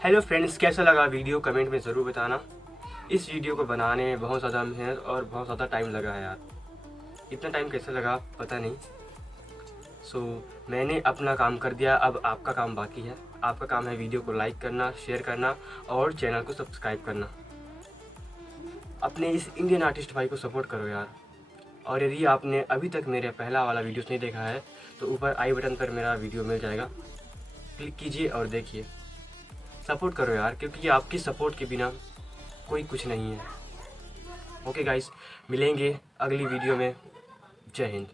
Hello friends, कैसा लगा video comment में ज़रूर बताना। इस वीडियो को बनाने में बहुत ज़्यादा मेहनत और बहुत ज़्यादा टाइम लगा है यार। इतना टाइम कैसे लगा पता नहीं। मैंने अपना काम कर दिया, अब आपका काम बाकी है। आपका काम है वीडियो को लाइक करना, शेयर करना और चैनल को सब्सक्राइब करना। अपने इस इंडियन आर्टिस्ट भाई को सपोर्ट करो यार। और यदि आपने अभी तक मेरे पहला वाला वीडियोस नहीं देखा है तो ऊपर आई बटन पर मेरा वीडियो मिल जाएगा, क्लिक कीजिए और देखिए। सपोर्ट करो यार, क्योंकि आपकी सपोर्ट के बिना कोई कुछ नहीं है। ओके गाइस, मिलेंगे अगली वीडियो में। जय हिंद।